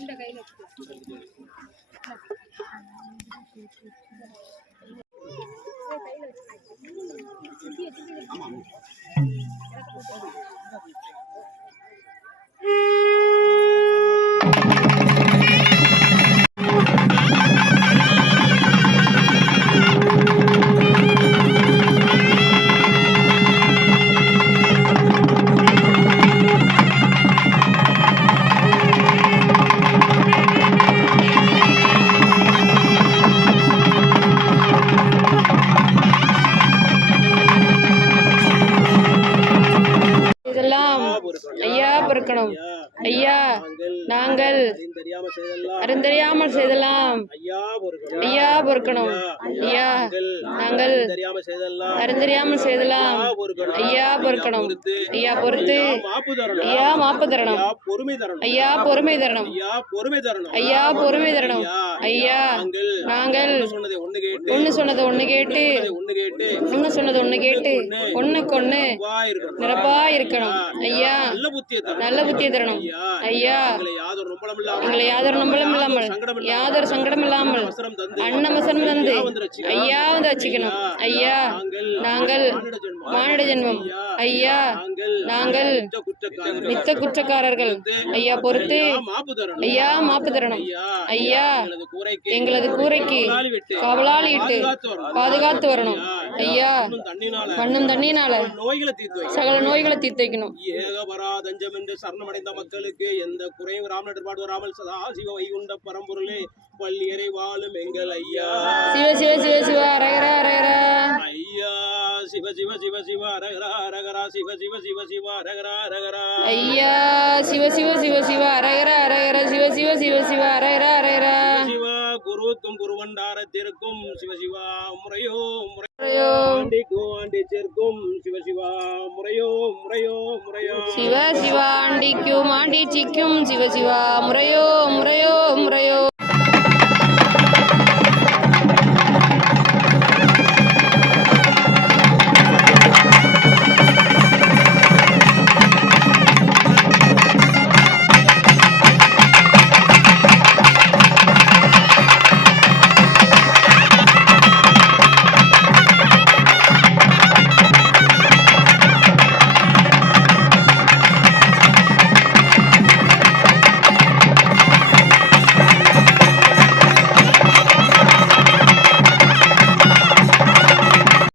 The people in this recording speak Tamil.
இந்த கையில ஐயா பொறுக்கணும். ஐயா நாங்கள் அருந்தறியாமல் செய்தலாம். ஐயா பொறுக்கணும். ஐயா நாங்கள் அருந்தறியாமல் செய்தலாம். ஐயா பொறுக்கணும். ஐயா பொறுத்து ஐயா மாப்பு தரணும். ஐயா பொறுமை தரணும். ஐயா பொறுமை தரணும். ஐயா நாங்கள் ஒன்னு சொன்னதை ஒண்ணு கேட்டு ஒன்னு சொன்னதை ஒண்ணு கேட்டு ஒண்ணுக்கு ஒண்ணு நிரப்பா இருக்கணும். ஐயா நல்ல புத்தியை தரணும். ஐயா எங்களை யாதொரு நம்பலம் இல்லாமல் யாதொரு சங்கடம் இல்லாமல் அன்னமசனம் தந்து ஐயா வந்து வச்சுக்கணும். ஐயா நாங்கள் மானிட ஜென்மம். ஐயா நாங்கள் மித்த குற்றக்காரர்கள். ஐயா பொறுத்து ஐயா மாப்பு தரணும். ஐயா எங்களது கூரைக்கு காவலாளி இட்டு பாதுகாத்து வரணும். ஐயா மண்ணும் தண்ணினால சகல நோய்களை தீர்த்து வைக்கணும். ஏகபராதஞ்சம் என்று சரணமடைந்த மக்களுக்கு எந்த குறையும் வராமல் சதா சிவ வைகுண்ட பரம்பொருளே பள்ளியறை வாழும் எங்கள் ஐயா. சிவ சிவ சிவ சிவ அரகரா அரகரா. ஐயா சிவ சிவ சிவ சிவ அரகரா அரகரா. சிவ சிவ சிவ சிவ அரகரா அரகரா. ஐயா சிவ சிவ சிவ சிவ அரகரா அரகரா. சிவ சிவ சிவ சிவ அரகரா அரகரா. சிவ குருவுக்கும் குருவண்டாரத்திற்கும் சிவசிவா முறையோ முறையோ ஆண்டிக்கும் சிவசிவா முறையோ முறையோ முறையோ. சிவ சிவா ஆண்டிக்கும் ஆண்டிச்சிக்கும் சிவசிவா முறையோ முறையோ முறையோ.